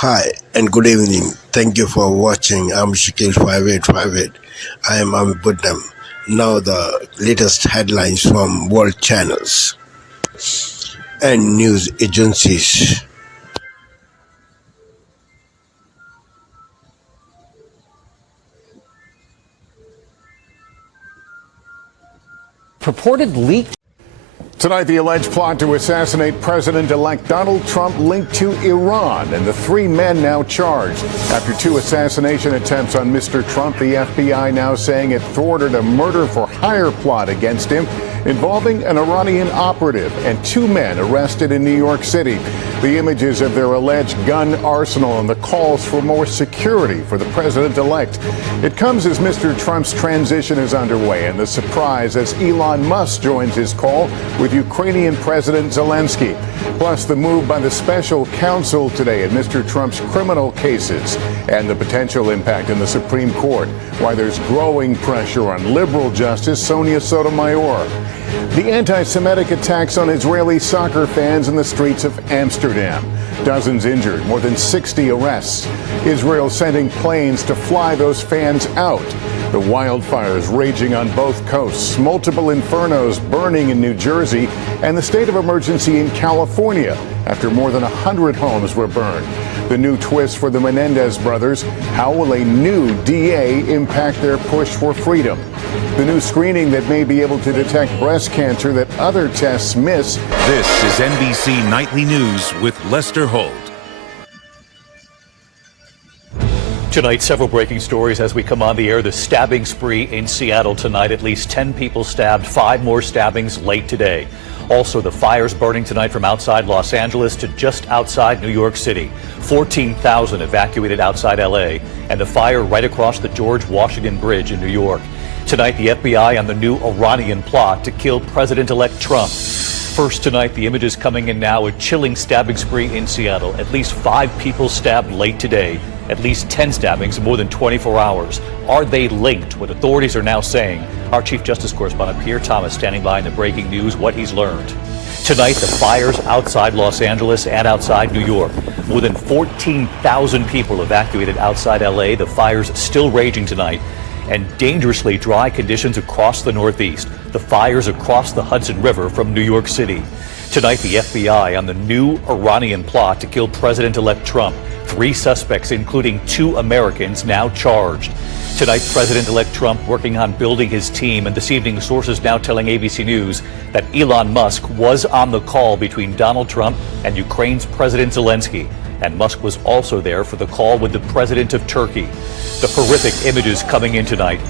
Hi and good evening. Thank you for watching. I'm Shakil 5858. I am Buddham. Now the latest headlines from world channels and news agencies. Purported leak. Tonight, the alleged plot to assassinate President-elect Donald Trump linked to Iran, and the three men now charged. After two assassination attempts on Mr. Trump, the FBI now saying it thwarted a murder-for-hire plot against him involving an Iranian operative and two men arrested in New York City. The images of their alleged gun arsenal and the calls for more security for the president-elect. It comes as Mr. Trump's transition is underway, and the surprise as Elon Musk joins his call with Ukrainian President Zelensky. Plus, the move by the special counsel today in Mr. Trump's criminal cases and the potential impact in the Supreme Court. Why there's growing pressure on liberal Justice Sonia Sotomayor. The anti-Semitic attacks on Israeli soccer fans in the streets of Amsterdam. Dozens injured, more than 60 arrests. Israel sending planes to fly those fans out. The wildfires raging on both coasts, multiple infernos burning in New Jersey, and the state of emergency in California after more than 100 homes were burned. The new twist for the Menendez brothers: how will a new DA impact their push for freedom? The new screening that may be able to detect breast cancer that other tests miss. This is NBC Nightly News with Lester Holt. Tonight, several breaking stories as we come on the air. The stabbing spree in Seattle tonight. At least 10 people stabbed, 5 more stabbings late today. Also, the fires burning tonight from outside Los Angeles to just outside New York City. 14,000 evacuated outside L.A. and the fire right across the George Washington Bridge in New York. Tonight, the FBI on the new Iranian plot to kill President-elect Trump. First tonight, the images coming in now, a chilling stabbing spree in Seattle. At least 5 people stabbed late today. At least 10 stabbings in more than 24 hours. Are they linked? What authorities are now saying. Our Chief Justice Correspondent Pierre Thomas standing by in the breaking news, what he's learned. Tonight, the fires outside Los Angeles and outside New York. More than 14,000 people evacuated outside LA. The fires still raging tonight. And dangerously dry conditions across the Northeast. The fires across the Hudson River from New York City. Tonight, the FBI on the new Iranian plot to kill President-elect Trump. 3 suspects, including 2 Americans, now charged. Tonight, President-elect Trump working on building his team, and this evening, sources now telling ABC News that Elon Musk was on the call between Donald Trump and Ukraine's President Zelensky. And Musk was also there for the call with the president of Turkey. The horrific images coming in tonight.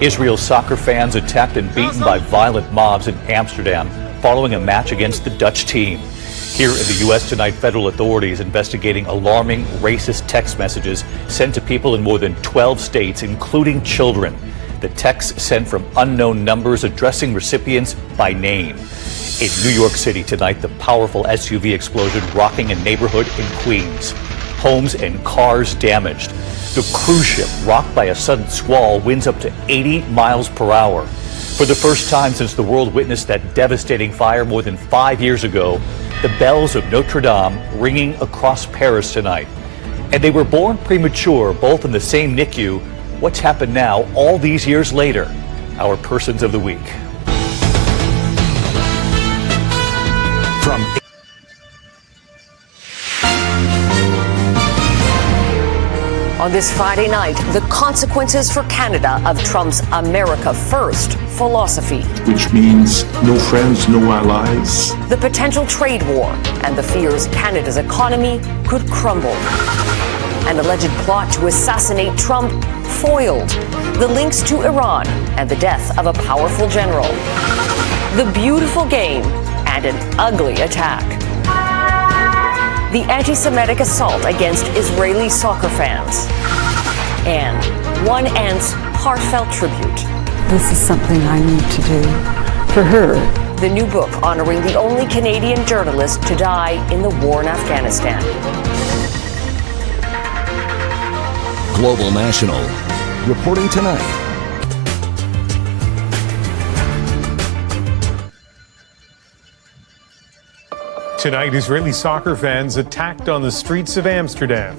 Israel's soccer fans attacked and beaten by violent mobs in Amsterdam following a match against the Dutch team. Here in the U.S. tonight, federal authorities investigating alarming racist text messages sent to people in more than 12 states, including children. The texts sent from unknown numbers addressing recipients by name. In New York City tonight, the powerful SUV explosion rocking a neighborhood in Queens. Homes and cars damaged. The cruise ship rocked by a sudden squall, winds up to 80 miles per hour. For the first time since the world witnessed that devastating fire more than 5 years ago, the bells of Notre Dame ringing across Paris tonight. And they were born premature, both in the same NICU. What's happened now, all these years later? Our Persons of the Week. From On this Friday night, the consequences for Canada of Trump's America First philosophy. Which means no friends, no allies. The potential trade war and the fears Canada's economy could crumble. An alleged plot to assassinate Trump foiled. The links to Iran and the death of a powerful general. The beautiful game and an ugly attack. The anti-Semitic assault against Israeli soccer fans. And one aunt's heartfelt tribute. This is something I need to do for her. The new book honoring the only Canadian journalist to die in the war in Afghanistan. Global National, reporting tonight. Tonight, Israeli soccer fans attacked on the streets of Amsterdam.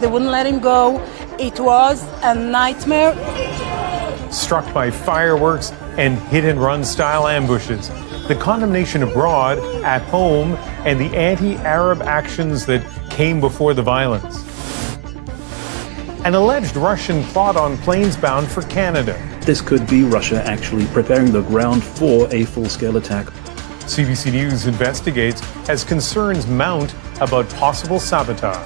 They wouldn't let him go. It was a nightmare. Struck by fireworks and hit-and-run style ambushes. The condemnation abroad, at home, and the anti-Arab actions that came before the violence. An alleged Russian plot on planes bound for Canada. This could be Russia actually preparing the ground for a full-scale attack. CBC News investigates as concerns mount about possible sabotage.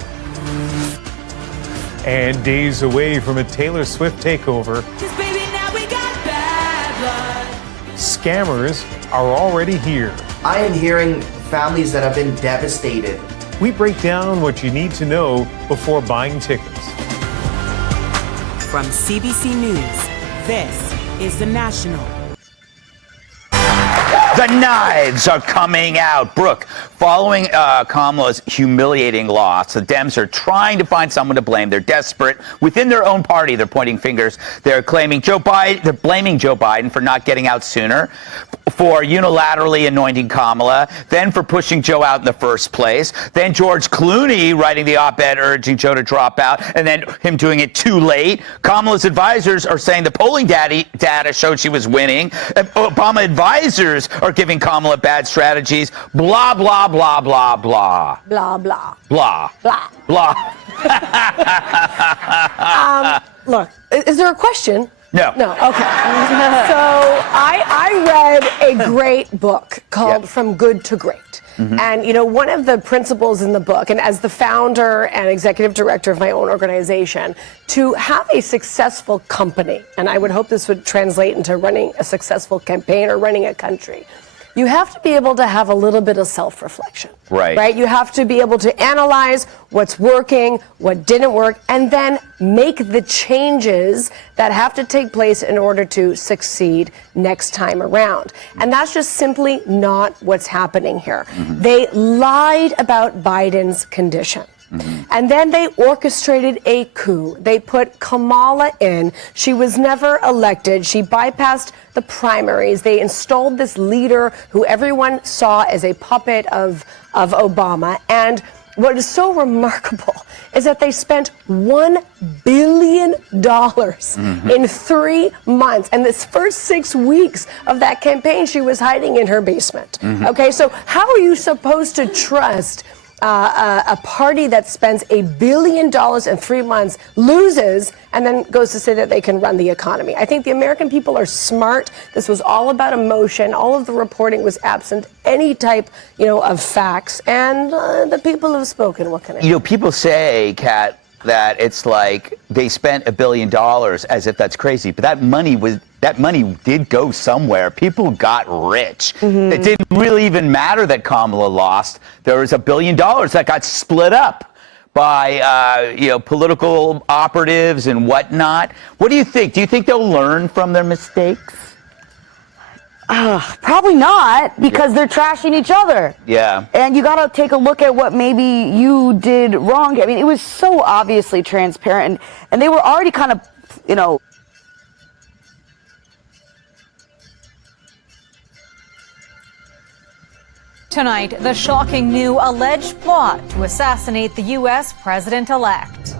And days away from a Taylor Swift takeover, scammers are already here. I am hearing families that have been devastated. We break down what you need to know before buying tickets. From CBC News, this is The National. The knives are coming out. Brooke, following Kamala's humiliating loss, the Dems are trying to find someone to blame. They're desperate. Within their own party, they're pointing fingers. They're blaming Joe Biden for not getting out sooner, for unilaterally anointing Kamala, then for pushing Joe out in the first place, then George Clooney writing the op-ed urging Joe to drop out, and then him doing it too late. Kamala's advisors are saying the polling data showed she was winning. Obama advisors are giving Kamala bad strategies. Blah, blah, blah, blah, blah. Blah, blah. Blah. Blah. Blah. Look, is there a question? No. No, okay. So I read a great book called From Good to Great. Mm-hmm. And, you know, one of the principles in the book, and as the founder and executive director of my own organization, to have a successful company, and I would hope this would translate into running a successful campaign or running a country, you have to be able to have a little bit of self-reflection. Right. Right? You have to be able to analyze what's working, what didn't work, and then make the changes that have to take place in order to succeed next time around. And that's just simply not what's happening here. Mm-hmm. They lied about Biden's condition. Mm-hmm. And then they orchestrated a coup. They put Kamala in. She was never elected. She bypassed the primaries. They installed this leader who everyone saw as a puppet of Obama. And what is so remarkable is that they spent $1 billion in 3 months. And this first 6 weeks of that campaign, she was hiding in her basement. Mm-hmm. Okay, so how are you supposed to trust a party that spends $1 billion in 3 months, loses, and then goes to say that they can run the economy? I think the American people are smart. This was all about emotion. All of the reporting was absent any type, of facts. And the people have spoken. What can I do? People say, Kat, that it's like they spent $1 billion as if that's crazy, but that money did go somewhere. People got rich. Mm-hmm. It didn't really even matter that Kamala lost. There was $1 billion that got split up by political operatives and whatnot. What do you think? Do you think they'll learn from their mistakes? Probably not, because they're trashing each other. Yeah. And you got to take a look at what maybe you did wrong. I mean, it was so obviously transparent, and they were already kind of, Tonight, the shocking new alleged plot to assassinate the U.S. president-elect.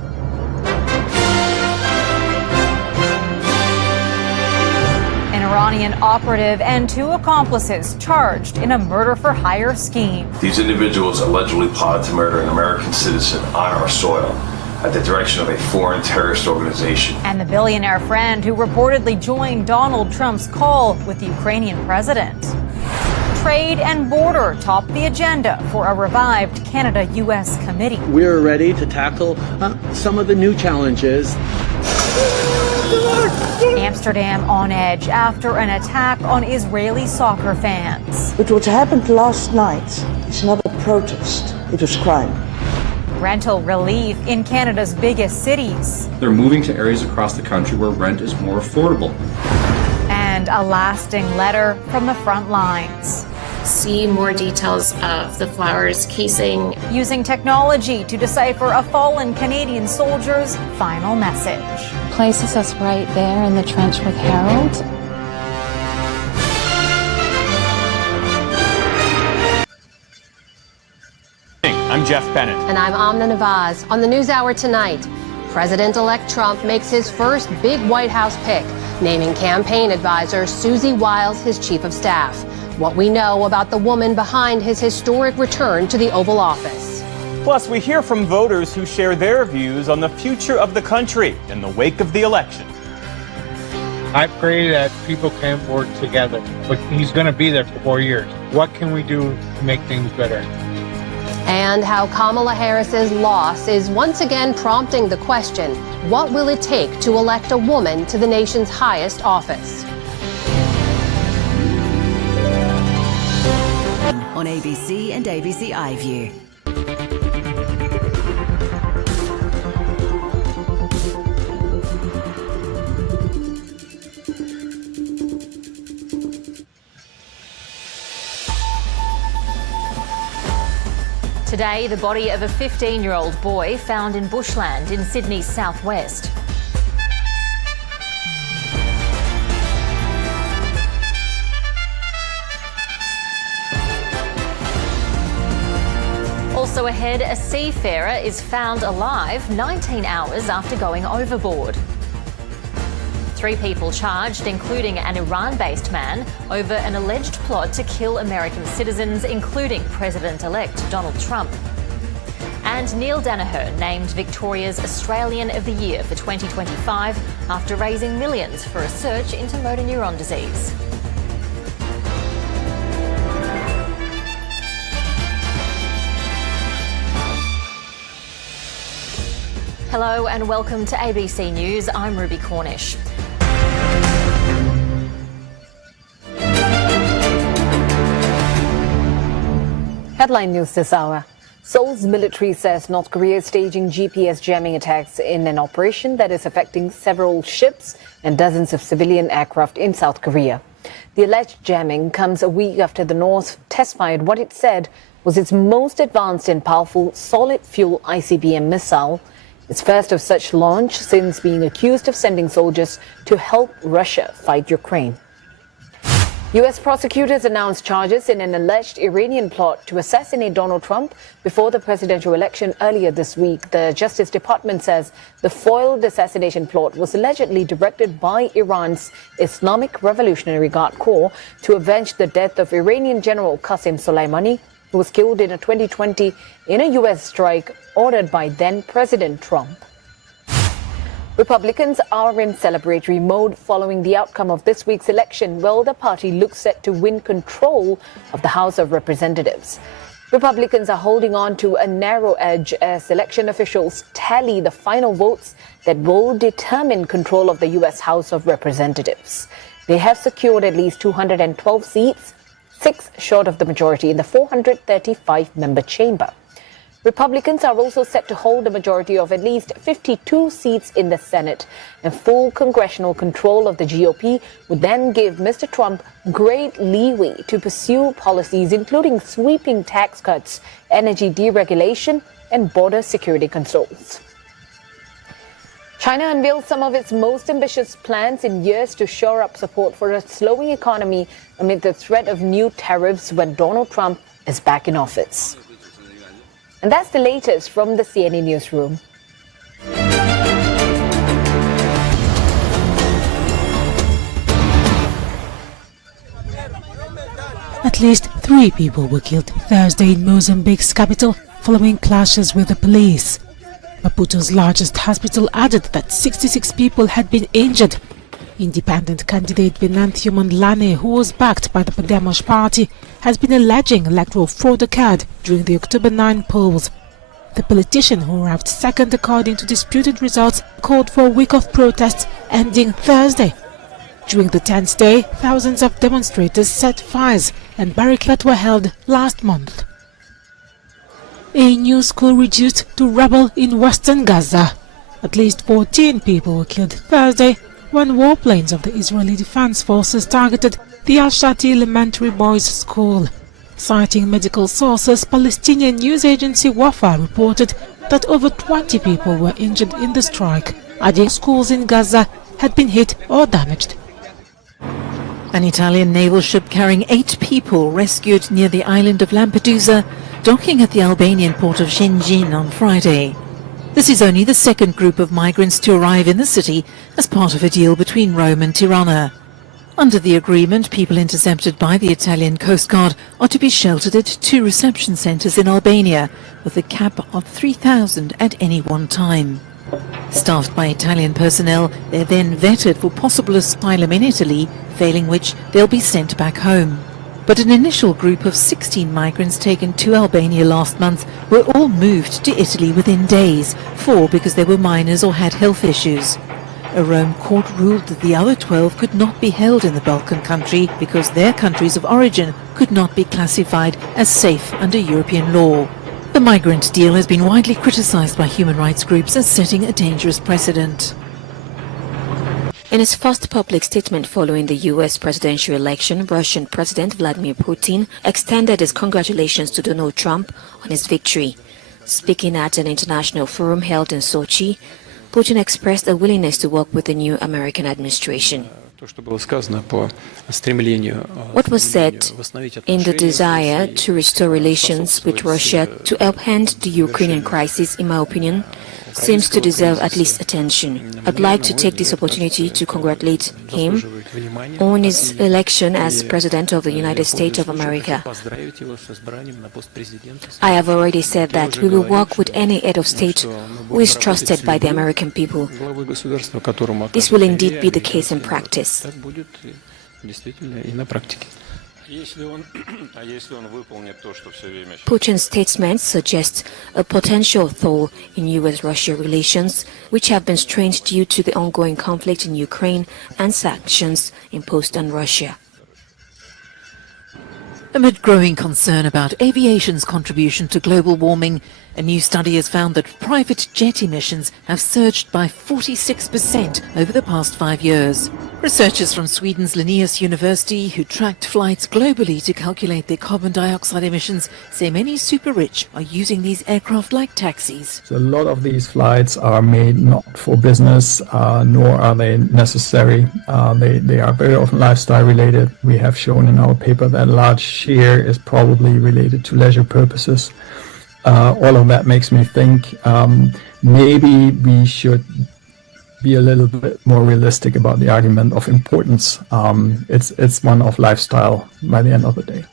An Iranian operative and 2 accomplices charged in a murder-for-hire scheme. These individuals allegedly plotted to murder an American citizen on our soil at the direction of a foreign terrorist organization. And the billionaire friend who reportedly joined Donald Trump's call with the Ukrainian president. Trade and border top the agenda for a revived Canada-U.S. committee. We're ready to tackle some of the new challenges. Amsterdam on edge after an attack on Israeli soccer fans. But what happened last night is not a protest, it was crime. Rental relief in Canada's biggest cities. They're moving to areas across the country where rent is more affordable. And a lasting letter from the front lines. See more details of the Flowers casing. Using technology to decipher a fallen Canadian soldier's final message. Places us right there in the trench with Harold. I'm Jeff Bennett. And I'm Amna Nawaz. On the NewsHour tonight, President-elect Trump makes his first big White House pick, naming campaign advisor Susie Wiles his chief of staff. What we know about the woman behind his historic return to the Oval Office. Plus, we hear from voters who share their views on the future of the country in the wake of the election. I pray that people can work together, but he's going to be there for 4 years. What can we do to make things better? And how Kamala Harris's loss is once again prompting the question, what will it take to elect a woman to the nation's highest office? On ABC and ABC iView. Today, the body of a 15-year-old boy found in bushland in Sydney's southwest. Also ahead, a seafarer is found alive 19 hours after going overboard. 3 people charged, including an Iran-based man, over an alleged plot to kill American citizens, including President-elect Donald Trump. And Neil Danaher named Victoria's Australian of the Year for 2025 after raising millions for research into motor neuron disease. Hello and welcome to ABC News. I'm Ruby Cornish. Headline news this hour. Seoul's military says North Korea is staging GPS jamming attacks in an operation that is affecting several ships and dozens of civilian aircraft in South Korea. The alleged jamming comes a week after the North test-fired what it said was its most advanced and powerful solid-fuel ICBM missile, its first of such launch since being accused of sending soldiers to help Russia fight Ukraine. U.S. prosecutors announced charges in an alleged Iranian plot to assassinate Donald Trump before the presidential election earlier this week. The Justice Department says the foiled assassination plot was allegedly directed by Iran's Islamic Revolutionary Guard Corps to avenge the death of Iranian General Qasem Soleimani, who was killed in a 2020 in a U.S. strike ordered by then-President Trump. Republicans are in celebratory mode following the outcome of this week's election, while the party looks set to win control of the House of Representatives. Republicans are holding on to a narrow edge as election officials tally the final votes that will determine control of the U.S. House of Representatives. They have secured at least 212 seats, 6 short of the majority in the 435-member chamber. Republicans are also set to hold a majority of at least 52 seats in the Senate, and full congressional control of the GOP would then give Mr. Trump great leeway to pursue policies including sweeping tax cuts, energy deregulation, and border security controls. China unveiled some of its most ambitious plans in years to shore up support for a slowing economy amid the threat of new tariffs when Donald Trump is back in office. And that's the latest from the CNN newsroom. At least 3 people were killed Thursday in Mozambique's capital following clashes with the police. Maputo's largest hospital added that 66 people had been injured. Independent candidate Venancio Mondlane, who was backed by the Podemos party, has been alleging electoral fraud occurred during the October 9 polls. The politician, who arrived second according to disputed results, called for a week of protests ending Thursday. During the tense day, thousands of demonstrators set fires and barricades were held last month. A new school reduced to rubble in western Gaza. At least 14 people were killed Thursday when warplanes of the Israeli Defense Forces targeted the Al-Shati Elementary Boys School. Citing medical sources, Palestinian news agency Wafa reported that over 20 people were injured in the strike, adding schools in Gaza had been hit or damaged. An Italian naval ship carrying 8 people rescued near the island of Lampedusa docking at the Albanian port of Shëngjin on Friday. This is only the second group of migrants to arrive in the city as part of a deal between Rome and Tirana. Under the agreement, people intercepted by the Italian Coast Guard are to be sheltered at 2 reception centres in Albania, with a cap of 3,000 at any one time. Staffed by Italian personnel, they're then vetted for possible asylum in Italy, failing which they'll be sent back home. But an initial group of 16 migrants taken to Albania last month were all moved to Italy within days, 4 because they were minors or had health issues. A Rome court ruled that the other 12 could not be held in the Balkan country because their countries of origin could not be classified as safe under European law. The migrant deal has been widely criticized by human rights groups as setting a dangerous precedent. In his first public statement following the U.S. presidential election, Russian President Vladimir Putin extended his congratulations to Donald Trump on his victory. Speaking at an international forum held in Sochi, Putin expressed a willingness to work with the new American administration. What was said in the desire to restore relations with Russia to help end the Ukrainian crisis, in my opinion, seems to deserve at least attention. I'd like to take this opportunity to congratulate him on his election as President of the United States of America. I have already said that we will work with any head of state who is trusted by the American people. This will indeed be the case in practice. Putin's statement suggests a potential thaw in U.S.-Russia relations, which have been strained due to the ongoing conflict in Ukraine and sanctions imposed on Russia. Amid growing concern about aviation's contribution to global warming, a new study has found that private jet emissions have surged by 46% over the past 5 years. Researchers from Sweden's Linnaeus University, who tracked flights globally to calculate their carbon dioxide emissions, say many super-rich are using these aircraft like taxis. So a lot of these flights are made not for business, nor are they necessary. They are very often lifestyle related. We have shown in our paper that a large share is probably related to leisure purposes. All of that makes me think maybe we should be a little bit more realistic about the argument of importance. It's one of lifestyle by the end of the day.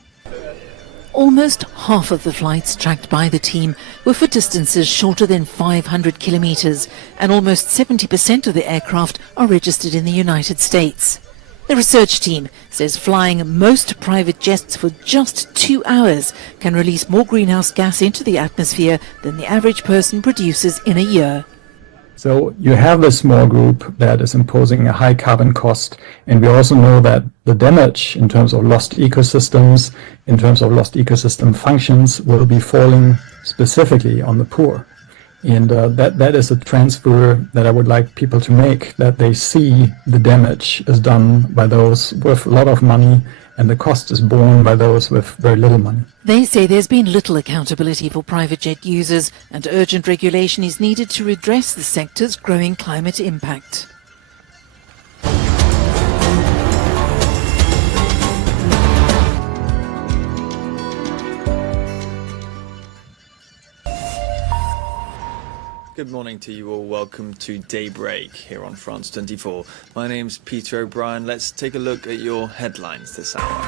Almost half of the flights tracked by the team were for distances shorter than 500 kilometers, and almost 70% of the aircraft are registered in the United States. The research team says flying most private jets for just 2 hours can release more greenhouse gas into the atmosphere than the average person produces in a year. So you have a small group that is imposing a high carbon cost, and we also know that the damage in terms of lost ecosystems, in terms of lost ecosystem functions, will be falling specifically on the poor. And that is a transfer that I would like people to make, that they see the damage is done by those with a lot of money and the cost is borne by those with very little money. They say there's been little accountability for private jet users, and urgent regulation is needed to redress the sector's growing climate impact. Good morning to you all. Welcome to Daybreak here on France 24. My name's Peter O'Brien. Let's take a look at your headlines this hour.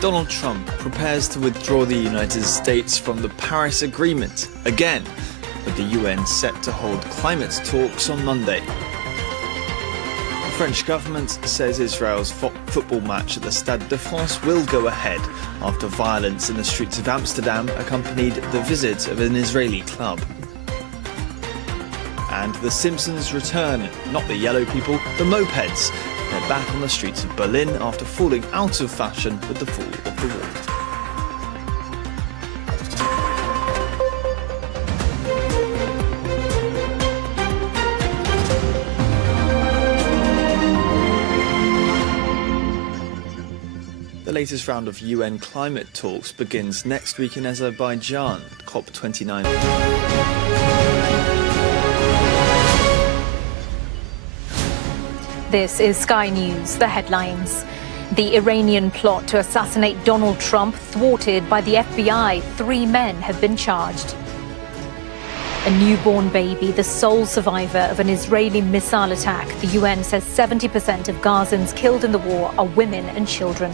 Donald Trump prepares to withdraw the United States from the Paris Agreement again, with the UN set to hold climate talks on Monday. The French government says Israel's football match at the Stade de France will go ahead after violence in the streets of Amsterdam accompanied the visit of an Israeli club. And The Simpsons return, not the yellow people, the mopeds. They're back on the streets of Berlin after falling out of fashion with the fall of the wall. The latest round of UN climate talks begins next week in Azerbaijan, COP29. This is Sky News, the headlines. The Iranian plot to assassinate Donald Trump thwarted by the FBI. 3 men have been charged. A newborn baby, the sole survivor of an Israeli missile attack. The UN says 70% of Gazans killed in the war are women and children.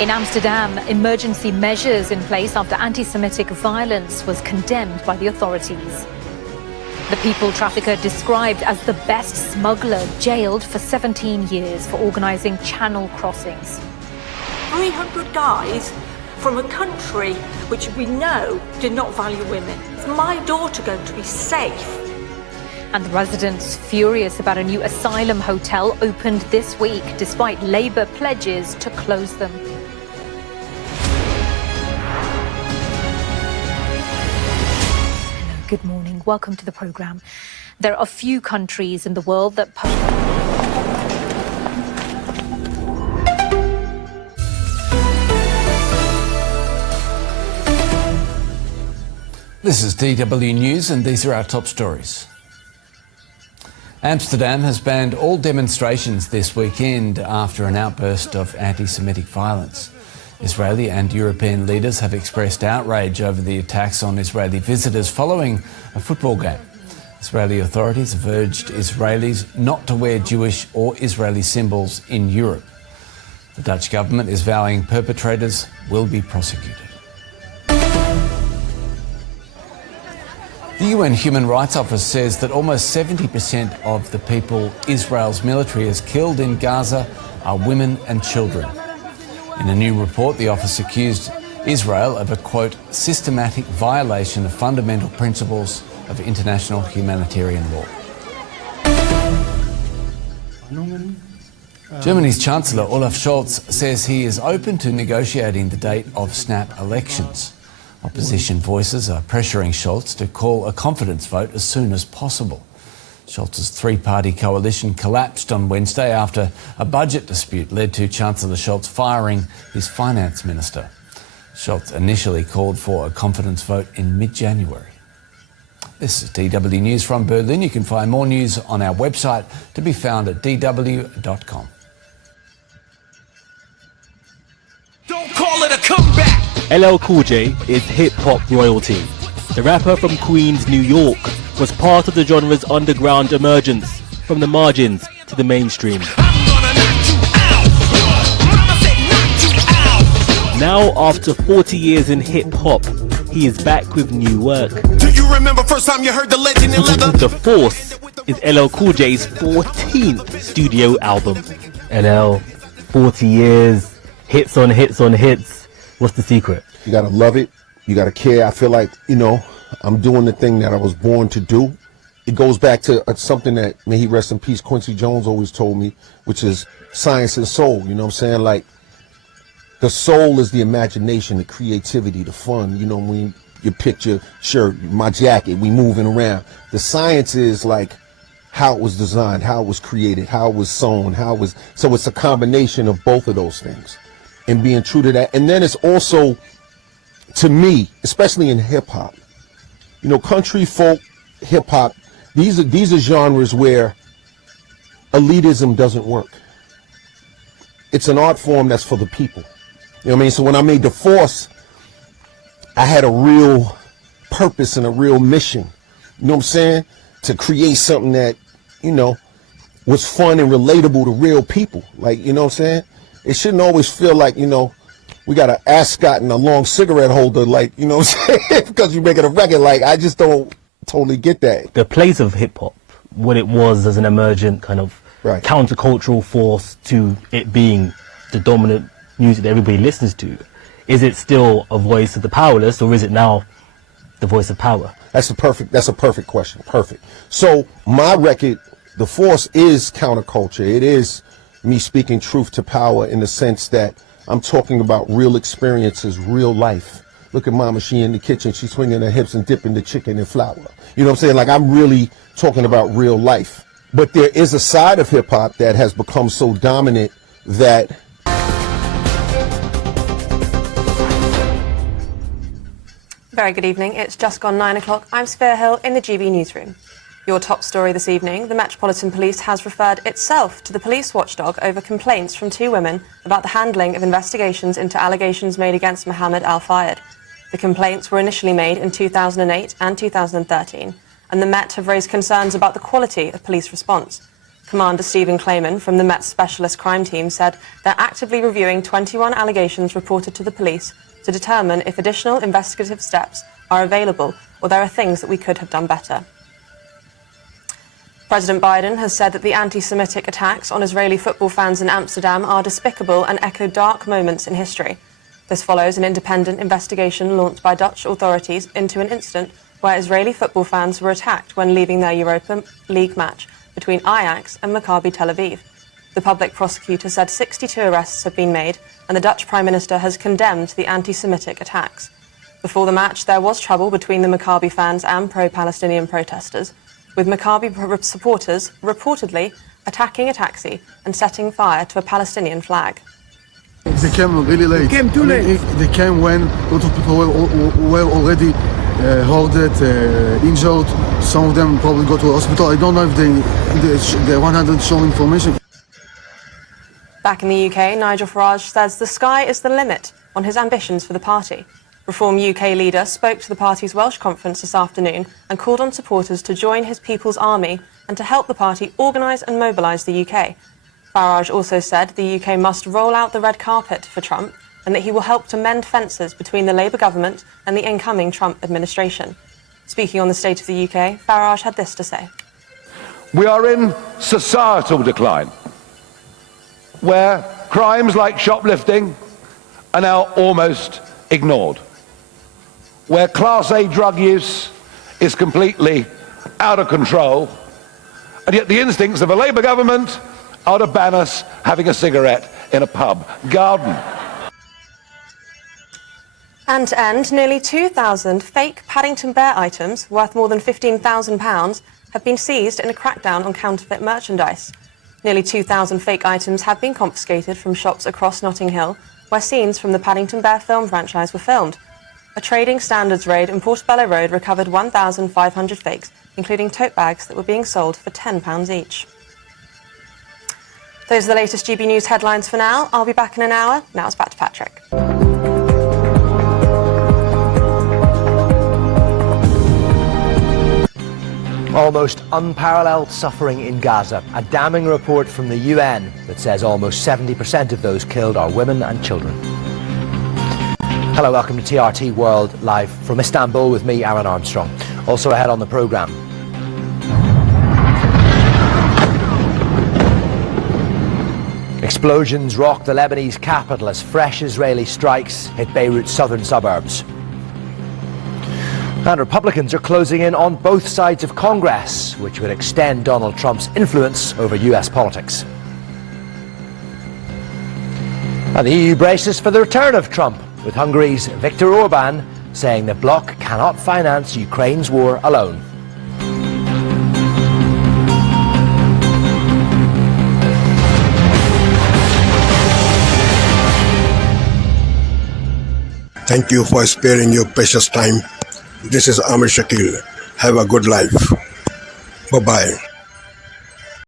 In Amsterdam, emergency measures in place after anti-Semitic violence was condemned by the authorities. The people trafficker described as the best smuggler, jailed for 17 years for organising channel crossings. 300 guys from a country which we know did not value women. Is my daughter going to be safe? And the residents furious about a new asylum hotel opened this week, despite Labour pledges to close them. Good morning. Welcome to the programme. There are few countries in the world that... This is DW News and these are our top stories. Amsterdam has banned all demonstrations this weekend after an outburst of anti-Semitic violence. Israeli and European leaders have expressed outrage over the attacks on Israeli visitors following a football game. Israeli authorities have urged Israelis not to wear Jewish or Israeli symbols in Europe. The Dutch government is vowing perpetrators will be prosecuted. The UN Human Rights Office says that almost 70% of the people Israel's military has killed in Gaza are women and children. In a new report, the office accused Israel of a, quote, systematic violation of fundamental principles of international humanitarian law. Germany's Chancellor Olaf Scholz says he is open to negotiating the date of snap elections. Opposition voices are pressuring Scholz to call a confidence vote as soon as possible. Scholz's three-party coalition collapsed on Wednesday after a budget dispute led to Chancellor Scholz firing his finance minister. Scholz initially called for a confidence vote in mid-January. This is DW News from Berlin. You can find more news on our website, to be found at dw.com. Don't call it a comeback! LL Cool J is hip-hop royalty. The rapper from Queens, New York, was part of the genre's underground emergence, from the margins to the mainstream. Now, after 40 years in hip-hop, he is back with new work. Do you remember first time you heard the legend in leather? The Force is LL Cool J's 14th studio album. LL, 40 years, hits on hits on hits. What's the secret? You gotta love it. You gotta care. I feel like, I'm doing the thing that I was born to do. It goes back to something that, may he rest in peace, Quincy Jones always told me, which is science and soul. You know what I'm saying? Like, the soul is the imagination, the creativity, the fun. When you picture shirt, my jacket, we moving around. The science is like how it was designed, how it was created, how it was sewn, so it's a combination of both of those things. And being true to that. And then it's also, to me, especially in hip hop, country, folk, hip hop, these are genres where elitism doesn't work. It's an art form that's for the people. You know what I mean? So when I made The Force, I had a real purpose and a real mission. You know what I'm saying? To create something that, was fun and relatable to real people. Like, you know what I'm saying? It shouldn't always feel like, we got an ascot and a long cigarette holder, like, you know what I'm saying? Because you're making a record. Like, I just don't totally get that. The place of hip-hop, what it was as an emergent kind of countercultural force to it being the dominant music that everybody listens to, is it still a voice of the powerless, or is it now the voice of power? That's a perfect question. Perfect. So my record, The Force, is counterculture. It is me speaking truth to power, in the sense that I'm talking about real experiences, real life. Look at Mama, she in the kitchen, she's swinging her hips and dipping the chicken in flour. You know what I'm saying? Like, I'm really talking about real life. But there is a side of hip hop that has become so dominant that Very good evening. It's just gone 9 o'clock. I'm Spear Hill in the GB newsroom. Your top story this evening, the Metropolitan Police has referred itself to the police watchdog over complaints from two women about the handling of investigations into allegations made against Mohammed Al-Fayed. The complaints were initially made in 2008 and 2013, and the Met have raised concerns about the quality of police response. Commander Stephen Clayman from the Met Specialist Crime Team said they're actively reviewing 21 allegations reported to the police to determine if additional investigative steps are available or there are things that we could have done better. President Biden has said that the anti-Semitic attacks on Israeli football fans in Amsterdam are despicable and echo dark moments in history. This follows an independent investigation launched by Dutch authorities into an incident where Israeli football fans were attacked when leaving their Europa League match between Ajax and Maccabi Tel Aviv. The public prosecutor said 62 arrests have been made, and the Dutch Prime Minister has condemned the anti-Semitic attacks. Before the match, there was trouble between the Maccabi fans and pro-Palestinian protesters, with Maccabi supporters reportedly attacking a taxi and setting fire to a Palestinian flag. They came really late. They came too late. They came when a lot of people were already hoarded, injured. Some of them probably go to the hospital. I don't know if they 100 show information. Back in the UK, Nigel Farage says the sky is the limit on his ambitions for the party. Reform UK leader spoke to the party's Welsh conference this afternoon and called on supporters to join his People's Army and to help the party organise and mobilise the UK. Farage also said the UK must roll out the red carpet for Trump and that he will help to mend fences between the Labour government and the incoming Trump administration. Speaking on the state of the UK, Farage had this to say. We are in societal decline, where crimes like shoplifting are now almost ignored, where Class A drug use is completely out of control, and yet the instincts of a Labour government are to ban us having a cigarette in a pub garden. And to end, nearly 2,000 fake Paddington Bear items worth more than £15,000 have been seized in a crackdown on counterfeit merchandise. Nearly 2,000 fake items have been confiscated from shops across Notting Hill, where scenes from the Paddington Bear film franchise were filmed. A trading standards raid in Portobello Road recovered 1,500 fakes, including tote bags that were being sold for £10 each. Those are the latest GB News headlines for now. I'll be back in an hour. Now it's back to Patrick. Almost unparalleled suffering in Gaza. A damning report from the UN that says almost 70% of those killed are women and children. Hello, welcome to TRT World Live from Istanbul with me, Aaron Armstrong. Also ahead on the programme. Explosions rock the Lebanese capital as fresh Israeli strikes hit Beirut's southern suburbs. And Republicans are closing in on both sides of Congress, which would extend Donald Trump's influence over US politics. And the EU braces for the return of Trump, with Hungary's Viktor Orban saying the bloc cannot finance Ukraine's war alone. Thank you for sparing your precious time. This is Amir Shakil. Have a good life. Bye-bye.